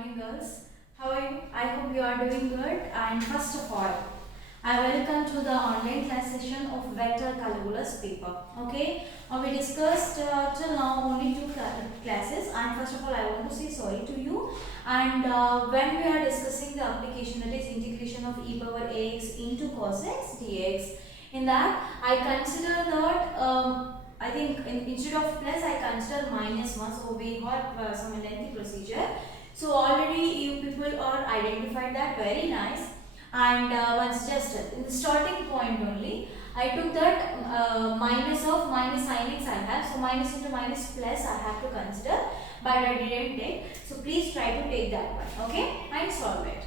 morning, girls. How are you? I hope you are doing good. And first of all, I welcome to the online class session of vector calculus paper. Okay, we discussed till now only two classes. And first of all, I want to say sorry to you. And when we are discussing the application, that is integration of e power ax into cos x dx, in that I consider that. I think instead of plus I consider minus 1, so we have some lengthy procedure. So already you people are identified that, very nice. And once just in the starting point only I took that minus of minus sin x I have, so minus into minus plus I have to consider, but I didn't take, so please try to take that one, okay, and solve it.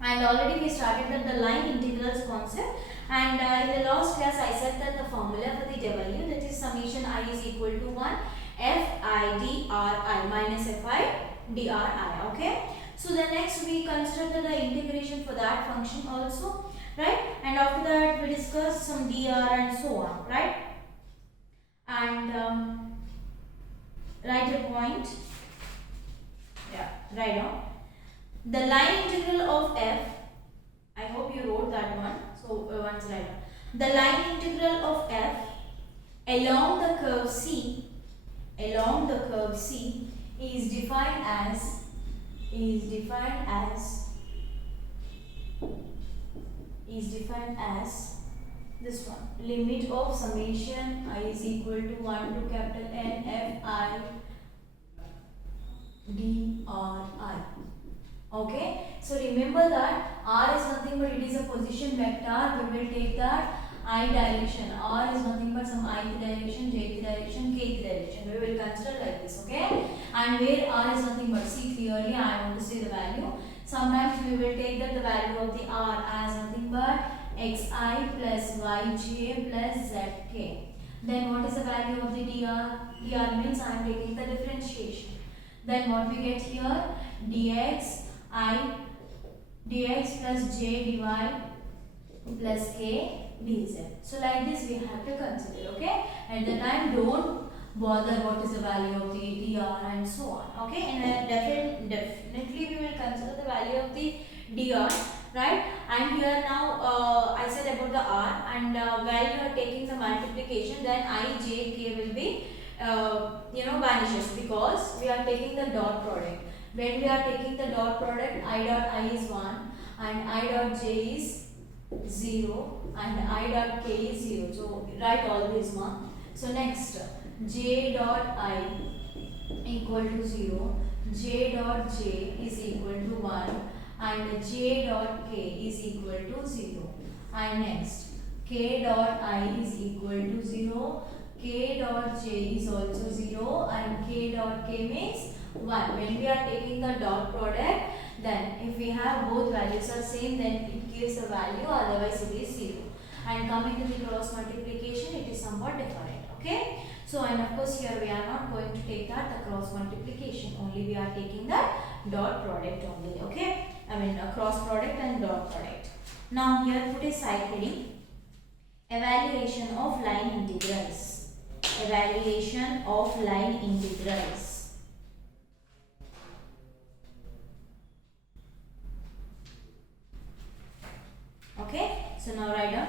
And already we started with the line integrals concept, and in the last class I said that the formula for the W, that is summation I is equal to 1 fi dri minus fi dri, okay. So the next we consider the integration for that function also, right, and after that we discuss some dr and so on, right, and write a point, yeah, write down the line integral of f. I hope you wrote that one. So once write down the line integral of f along the curve C, is defined as this one, limit of summation I is equal to 1 to capital N f I d r I. Okay, so remember that r is nothing but it is a position vector. We will take that I direction. R is nothing but some ith direction, jth direction, kth direction. We will consider like this, okay? And where r is nothing but, see clearly, I want to say the value. Sometimes we will take that the value of the r as nothing but xi plus yj plus zk. Then what is the value of the dr? Dr means I am taking the differentiation. Then what we get here, dx plus j dy plus k dz. So like this we have to consider, okay. At the time don't bother what is the value of the dr and so on, okay. And definitely we will consider the value of the dr, right. And here now I said about the r, and while you are taking the multiplication, then I, j, k will be vanishes, because we are taking the dot product. When we are taking the dot product, I dot I is 1 and I dot j is 0 and I dot k is 0. So write all this one. So next, j dot I equal to 0, j dot j is equal to 1 and j dot k is equal to 0. And next, k dot I is equal to 0, k dot j is also 0 and k dot k means 1. When we are taking the dot product, then if we have both values are same, then it gives a value, otherwise it is 0. And coming to the cross multiplication, it is somewhat different, okay. So and of course here we are not going to take that the cross multiplication, only we are taking the dot product only, okay. I mean a cross product and dot product. Now here put a side heading, evaluation of line integrals. Evaluation of line integrals. Okay, so now write down.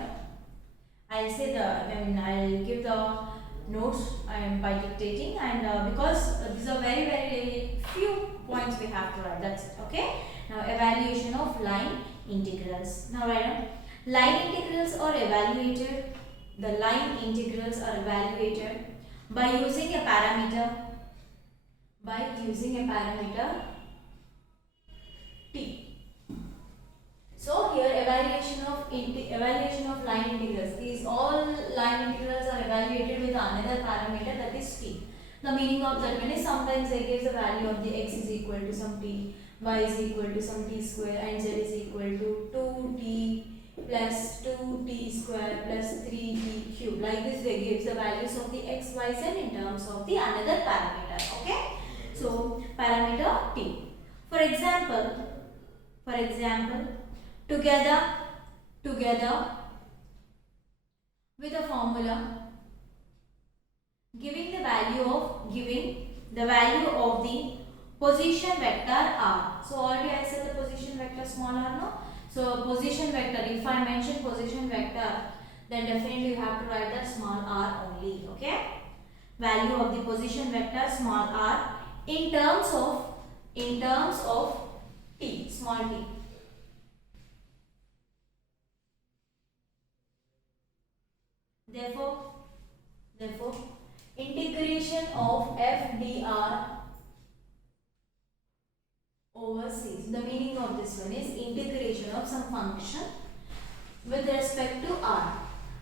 I'll say I'll give the notes by dictating, and because these are very few points we have to write. That's it. Okay. Now evaluation of line integrals. Now write down. Line integrals are evaluated. The line integrals are evaluated by using a parameter. T. So here evaluation of line integrals. These all line integrals are evaluated with another parameter, that is t. The meaning of that one is sometimes they give the value of the x is equal to some t, y is equal to some t square, and z is equal to 2t plus 2t square plus 3t cube. Like this they give the values of the x, y, z in terms of the another parameter. Okay. So parameter t. For example, together with a formula giving the value of the position vector r. So already I said the position vector small r, no? So position vector, if I mention position vector, then definitely you have to write that small r only. Okay? Value of the position vector small r in terms of t, small t. Therefore, integration of f dr over c. So the meaning of this one is integration of some function with respect to r,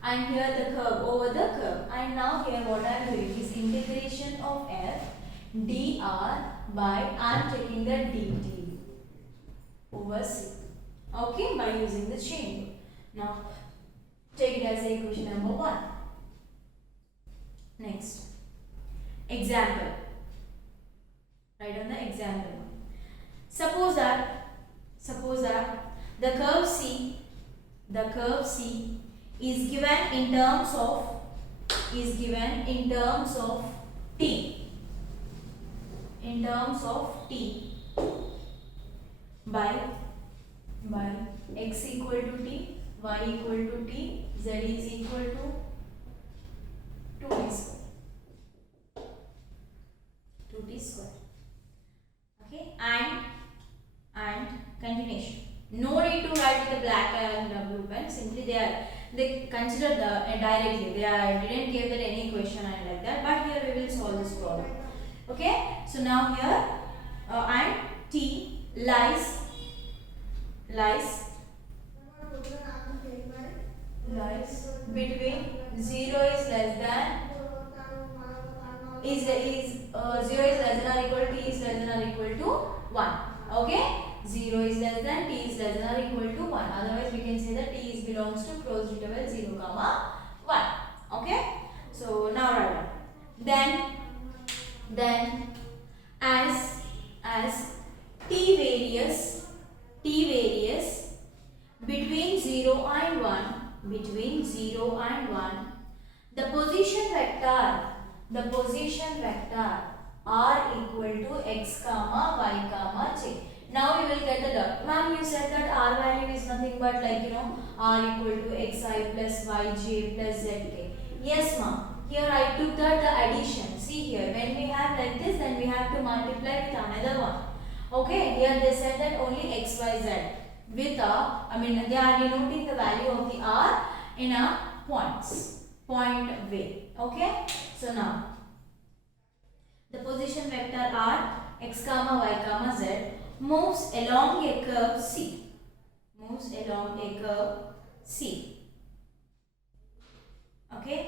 and here the curve over the curve, and now here what I am doing is integration of f dr by I am taking the dt over c. Okay, by using the chain rule. Now take it as equation number 1. Next example. Write on the example. Suppose that the curve C is given in terms of t by x equal to t, y equal to t, z is equal to 2t square. Okay, and continuation. No need to write with the black and blue pen. Simply they consider the directly. They didn't give that any question and like that. But here we will solve this problem. Okay. So now here and t lies between 0 is less than 0 is less than or equal to t is less than or equal to 1. Okay, 0 is less than, t is less than or equal to 1. Otherwise we can say that t is belongs to closed interval 0 comma 1. Okay, so now write down. Then as t varies between 0 and 1, the position vector r equal to x comma y comma j. Now you will get the dot. Ma'am, you said that r value is nothing but like r equal to xi plus yj plus zk. Yes, ma'am. Here I took the addition. See here, when we have like this, then we have to multiply with another one. Okay, here they said that only x, y, z with they are denoting the value of the r in a point way. Okay, so now the position vector r x comma y comma z moves along a curve C. Okay,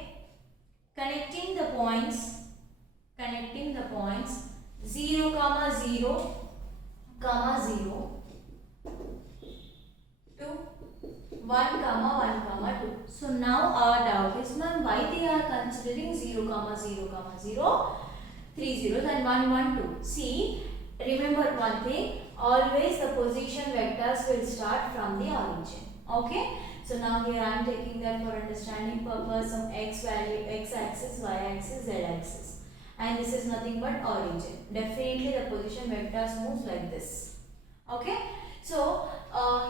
connecting the points 0 comma 0 comma 0 to 1 comma 1 comma 2. So now our doubt is, ma'am, why they are considering 0 comma 0 comma 0, 3 zeros and 1 1 2. See, remember one thing, always the position vectors will start from the origin. Okay, so now here I am taking that for understanding purpose of x value, x axis, y axis, z axis, and this is nothing but origin. Definitely the position vectors moves like this. Okay, so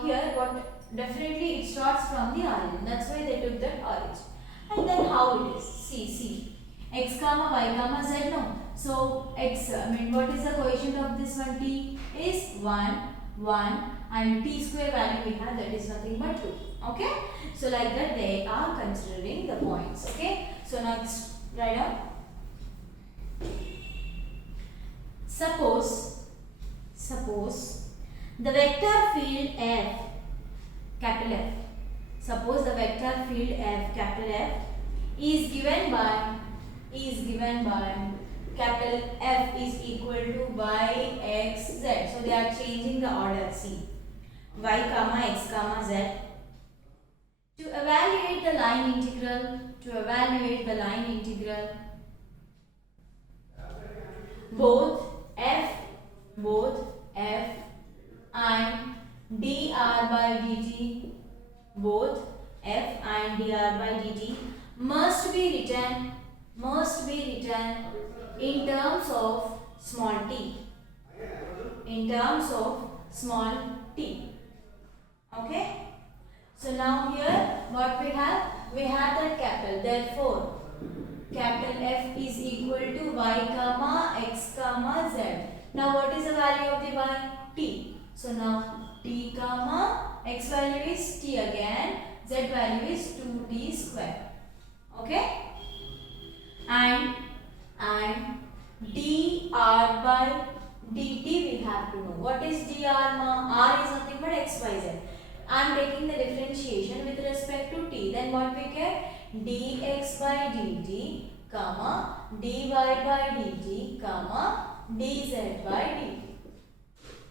here what definitely it starts from the origin. That's why they took that origin. And then how it is? See, x comma y comma z, no. So x, what is the coefficient of this one? T is 1, and t square value we have, that is nothing but 2. Okay, so like that they are considering the points. Okay, so next write down. Suppose the vector field f, capital F. Suppose the vector field f, capital F, is given by capital F is equal to y, x, z. So they are changing the order. See, y comma x comma z. To evaluate the line integral, both f and dr by dt, must be written in terms of small t. in terms of small t. Okay. So now here what we have that capital. Therefore, capital F is equal to y comma x comma z. Now what is the value of the y? T. So now t comma x value is t again, z value is 2t square. Okay. And dr by dt we have to know. What is dr? R is nothing but x y z. I am taking the differentiation with respect to t. Then what we get? Dx by dt, comma dy by dt, comma dz by dt.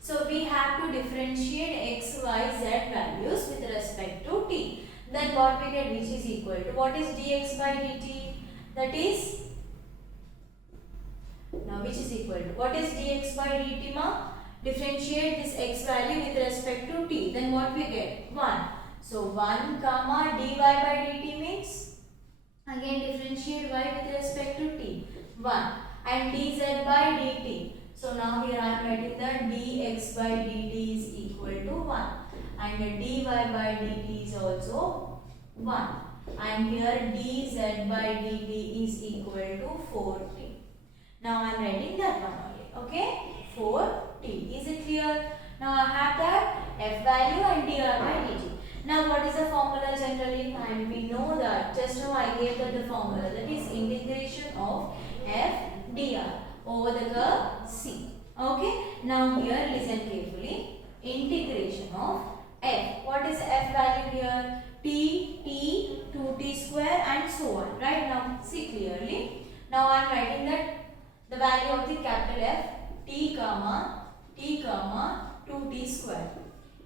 So we have to differentiate x, y, z values with respect to t. Then what we get, which is equal to, what is dx by dt? That is, now which is equal to, what is dx by dt ma? Differentiate this x value with respect to t. Then what we get? 1. So 1 comma dy by dt means, again differentiate y with respect to t. 1. And dz by dt. So now here I am writing that dx by dt is equal to 1. And dy by dt is also 1. And here dz by dt is equal to 4t. Now I am writing that one only. Okay? 4t. Is it clear? Now I have that f value and dr by dt. Now what is the formula generally? And we know that just now I gave that the formula, that is integration of f dr over the curve C. Okay. Now here listen carefully. Integration of f. What is f value here? T, 2t square and so on. Right. Now see clearly. Now I am writing that the value of the capital F, t comma 2t square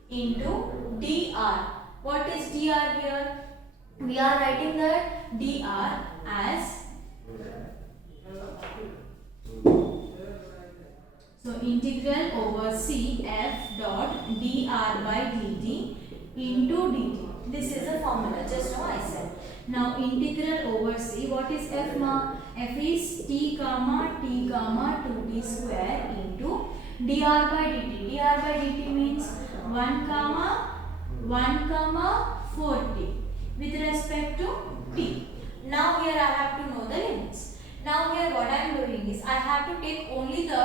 into dr. What is dr here? We are writing that dr as, so integral over C f dot dr by dt into dt. This is a formula, just now I said. Now integral over C, what is f ma? F is t comma 2t square into dr by dt. dr by dt means 1 comma 4t with respect to t. Now here I have to know the limits. Now here what I am doing is I have to take only the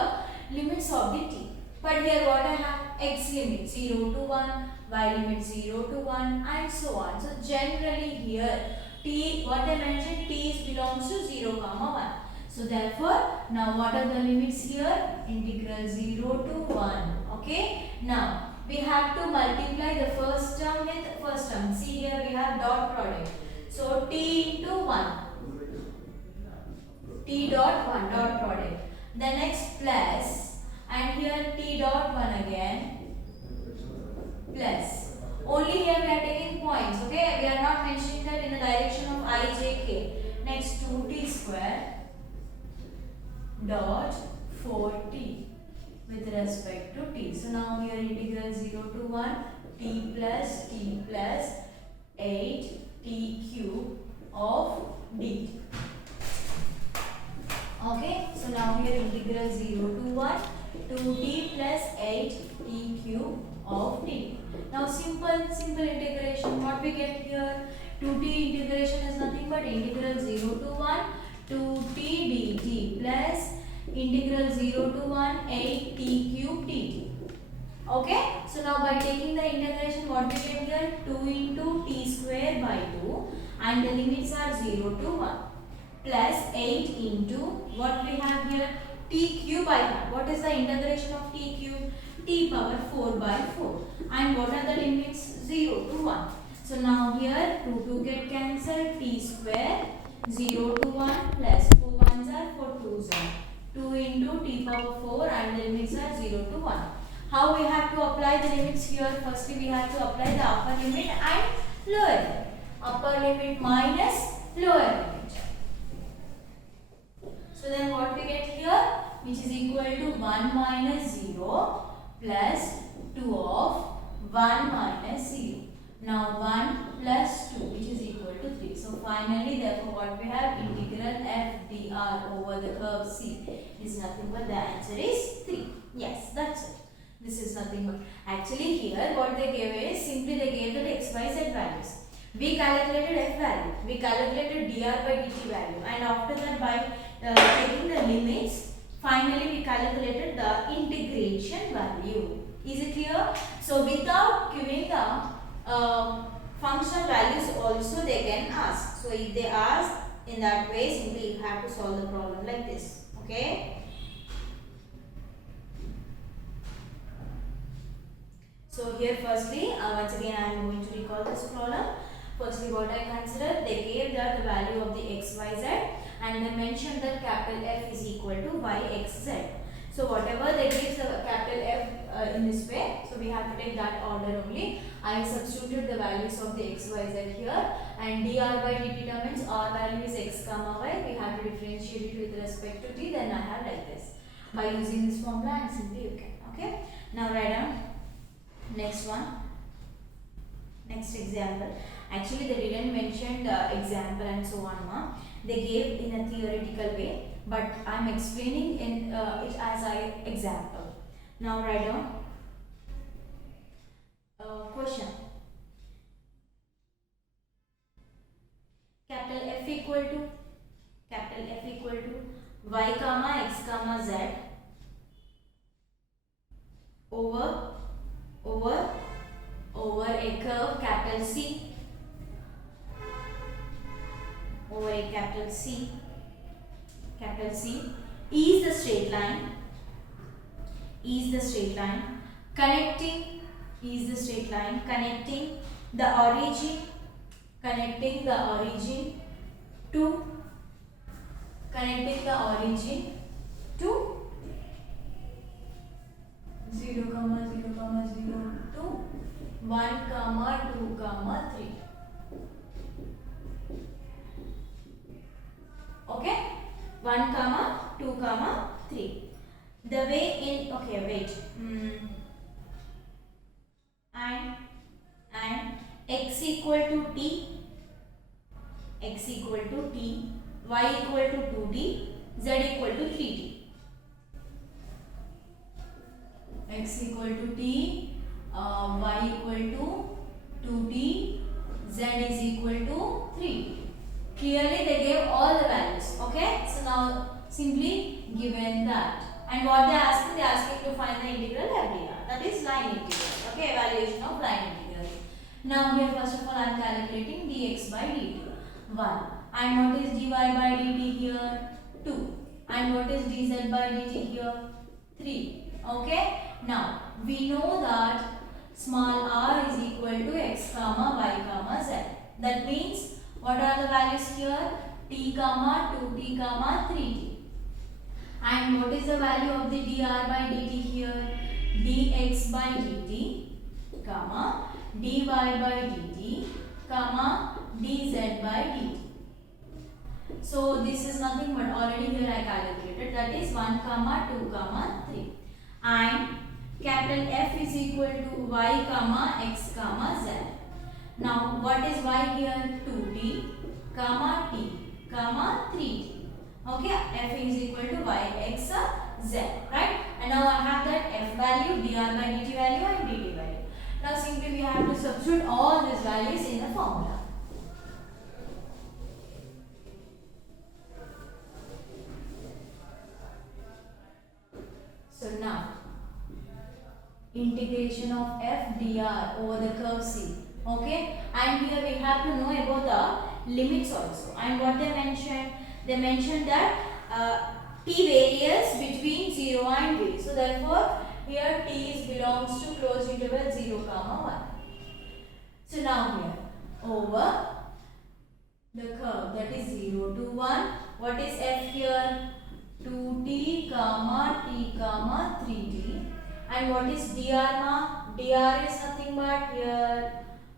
limits of the t. But here what I have, x limit 0 to 1, y limit 0 to 1 and so on. So generally here t, what I mentioned, t belongs to 0 comma 1. So therefore now what are the limits here? Integral 0 to 1. Okay. Now we have to multiply the first term with first term. See here we have dot product. So t into 1. T dot 1 dot product. The next plus, and here t dot 1 again plus. Only here we are taking points. Okay. We are not mentioning that in the direction of I, j, k. Next 2t square dot 4t with respect to t. So now here integral 0 to 1 t plus 8t cube of dt. Okay. So now here integral 0 to 1 2t plus 8t cube of dt. Now simple integration. What we get here? 2t integration is nothing but integral 0 to 1 2t dt plus integral 0 to 1 8t cube dt. Okay. So now by taking the integration, what we get here? 2 into t square by 2 and the limits are 0 to 1 plus 8 into what we have here? T cube I have. What is the integration of t cube? T power 4 by 4. And what are the limits? 0 to 1. So now here 2 get cancelled. T square 0 to 1 plus 4 ones are 4 twos are 2 into t power 4 and the limits are 0 to 1. How we have to apply the limits here? Firstly we have to apply the upper limit and lower limit. Upper limit minus lower limit. So then what we get here? Which is equal to 1 minus 0 plus 2 of 1 minus 0. Now 1 plus 2 which is equal to 3. So finally therefore what we have? Integral f dr over the curve C is nothing but the answer is 3. Yes, that's it. This is nothing but actually here what they gave is simply they gave the x, y, z values. We calculated f value, we calculated dr by dt value, and after that by taking the limits, finally we calculated the integration value. Is it clear? So without giving the functional values also they can ask. So if they ask in that way, simply you have to solve the problem like this. Okay. So here firstly, once again I am going to recall this problem. Firstly, what I considered, they gave that the value of the x, y, z, and they mentioned that capital F is equal to y, x, z. So whatever they give the capital F in this way, so we have to take that order only. I substituted the values of the x, y, z here, and dr by dt means r value is x comma y. We have to differentiate it with respect to t. Then I have like this. By using this formula, and simply you can. Okay. Now write down next one. Next example. Actually, they didn't mention the example and so on. They gave in a theoretical way, but I am explaining in it as an example. Now write down question. Capital F equal to y comma x comma z over a curve capital C, over a capital C is the straight line connecting the origin to 0, 0, 0 to 1, 2, 3. Okay, 1, 2, 3. The way in, okay, wait. And x equal to t, y equal to 2t, z equal to 3t. X equal to t, y equal to 2t, z is equal to 3t. Clearly they gave all the values. Okay, so now simply given that, and what they are asking to find the integral FDR, that is line integral. Okay, evaluation of line integral. Now here first of all I am calculating dx by dt 1, and what is dy by dt here 2, and what is dz by dt here 3. Okay, now we know that small r is equal to x comma y comma z. That means what are the values here? T comma 2t comma 3t. And what is the value of the dr by dt here? Dx by dt comma dy by dt comma dz by dt. So this is nothing but already here I calculated, that is 1 comma 2 comma 3. And capital F is equal to y comma x comma z. Now what is y here? 2t comma t comma 3t. Okay, f is equal to y x z, right? And now I have that f value, dr by dt value and dt value. Now simply we have to substitute all these values in the formula. So now integration of f dr over the curve C. Okay, and here we have to know about the limits also. And what they mentioned that t varies between 0 and v. So therefore here t belongs to closed interval 0 comma 1. So now here over the curve, that is 0 to 1. What is f here? 2t comma t comma 3t. And what is dr? Dr is nothing but here.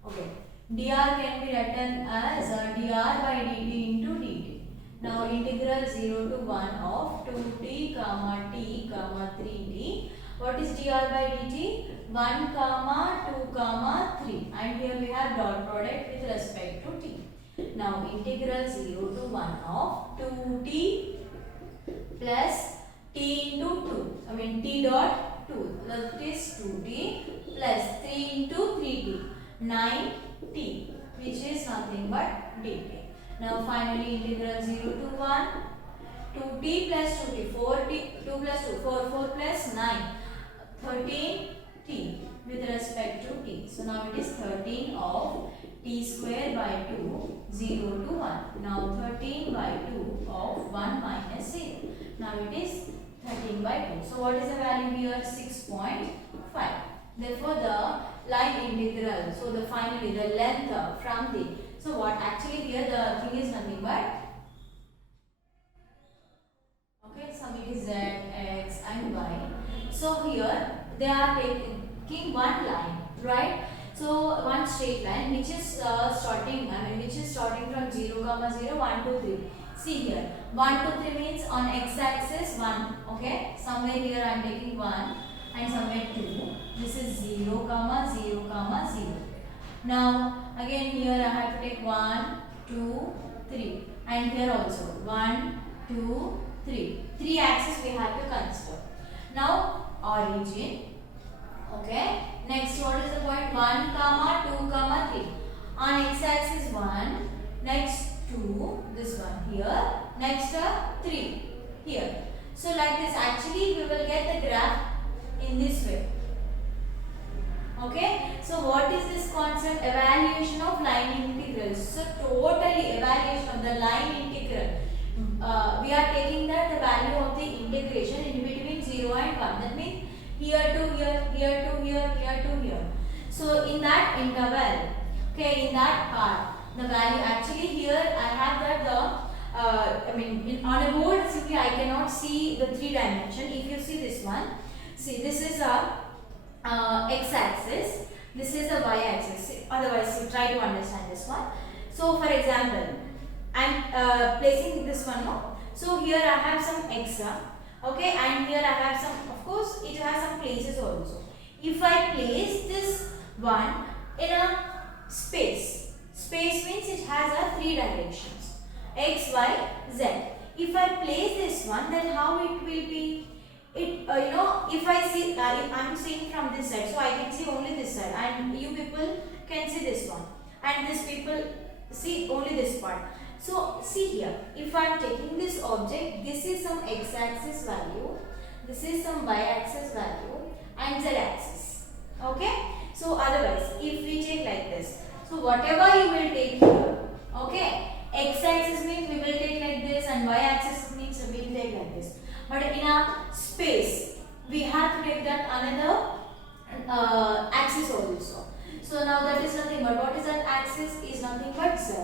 Okay, dr can be written as dr by dt into dt. Now integral 0 to 1 of 2t comma t comma 3t. What is dr by dt? 1 comma 2 comma 3. And here we have dot product with respect to t. Now integral 0 to 1 of 2t plus t into 2. I mean t dot 2. That is 2t plus 3 into 3t. 9t, which is nothing but dt. Now finally integral 0 to 1. 2t plus 2t. 4t. 2 plus 2. 4. 4 plus 9. 13t with respect to t. So now it is 13 of t square by 2, 0 to 1. Now 13 by 2 of 1 minus 0. Now it is 13 by 2. So what is the value here? 6.5. Therefore the line integral, so the finally the length from the, so what actually here the thing is nothing but, okay, sum it is z, x and y. So here they are taking one line, right? So one straight line which is starting from 0, 0, 1, 2, 3. See here, 1, 2, 3 means on x-axis 1, okay? Somewhere here I am taking 1 and somewhere 2. This is 0, 0, 0. Now again here I have to take 1, 2, 3 and here also 1, 2, 3. 3 axes we have to consider. Now origin, okay? Next what is the point? 1, 2, 3. On x-axis 1, next 2, this one here, next 3 here. So like this, actually we will get the graph in this way. Okay, so what is this concept? Evaluation of line integrals. So totally evaluation of the line integral. We are taking that the value of the integration in between 0 and 1. That means here to here, here to here, here to here. So in that interval, okay, in that part, the value actually here I have that the on a board simply I cannot see the 3 dimension. If you see this one, see this is a x-axis, this is a y-axis. Otherwise, you try to understand this one. So, for example, I am placing this one. No? So here I have some x, okay, and here I have some. Of course, it has some places also. If I place this one in a space, space means it has a 3 directions: x, y, z. If I place this one, then how it will be? It if I see, if I am seeing from this side, so I can see only this side, and you people can see this one, and these people see only this part. So see here, if I am taking this object, this is some x-axis value, this is some y-axis value, and z-axis. Okay. So otherwise, if we take like this, so whatever you will take here, okay, x-axis means we will take like this, and y-axis means we will take like this. But in a space, we have to take that another axis also. So now that is nothing but, what is that axis? Is nothing but z.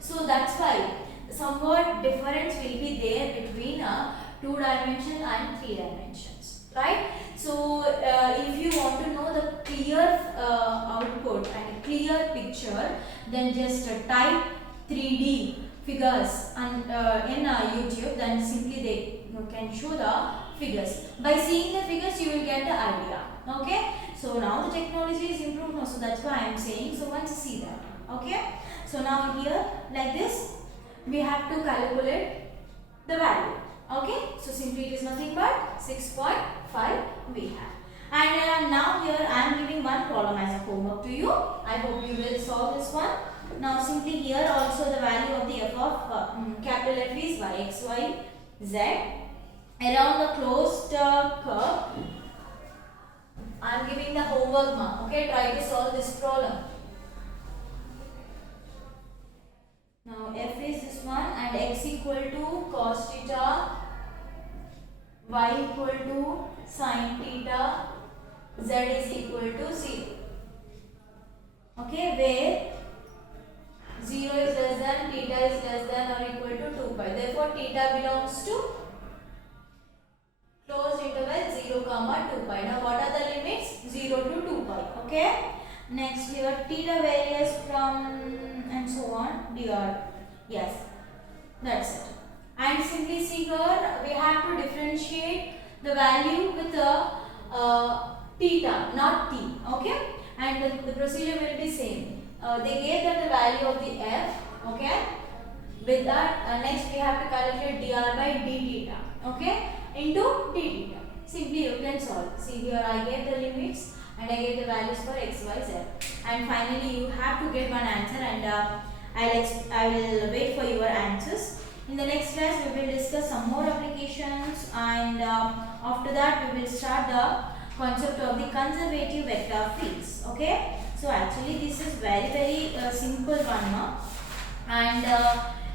So that's why somewhat difference will be there between a 2 dimension and 3 dimensions, right? So if you want to know the clear output and a clear picture, then just type 3D figures and in YouTube, then simply you can show the figures. By seeing the figures, you will get the idea. Okay. So now the technology is improved now, so that's why I am saying. So once see that. Okay. So now here like this, we have to calculate the value. Okay. So simply it is nothing but 6.5 we have. And now here I am giving one problem as a homework to you. I hope you will solve this one. Now simply here also the value of the f of capital F is y, x, y, z. Around the closed curve, I am giving the homework mark. Okay, try to solve this problem. Now f is this one, and x equal to cos theta, y equal to sin theta, z is equal to 0. Okay, where 0 is less than, theta is less than or equal to 2 pi. Therefore, theta belongs to closed interval 0, 2 pi. Now, what are the limits? 0 to 2 pi. Okay. Next, here theta varies from and so on dr. Yes, that's it. And simply see here, we have to differentiate the value with the theta, not t. Okay. And the procedure will be same. They gave that the value of the f, okay. With that, next we have to calculate dr by d theta, okay. into dt term. Simply you can solve. See here I gave the limits and I gave the values for x, y, z. And finally you have to get one answer, and I will wait for your answers. In the next class we will discuss some more applications, and after that we will start the concept of the conservative vector fields. Okay. So actually this is very simple one now. And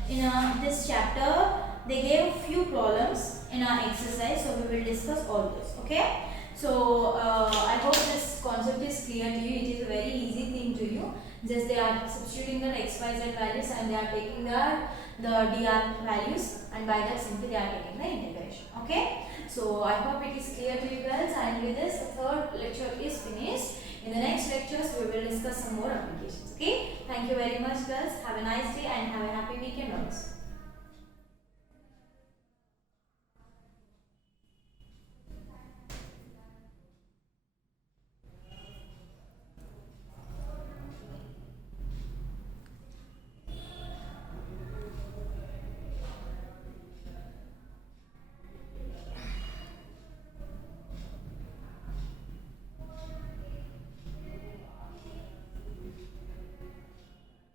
in this chapter they gave few problems in our exercise, so we will discuss all this. Okay. So I hope this concept is clear to you. It is a very easy thing to you. Just they are substituting the x, y, z values and they are taking the dr values, and by that simply they are taking the integration. Okay. So I hope it is clear to you girls, and with this the third lecture is finished. In the next lectures we will discuss some more applications. Okay. Thank you very much girls. Have a nice day and have a happy weekend also.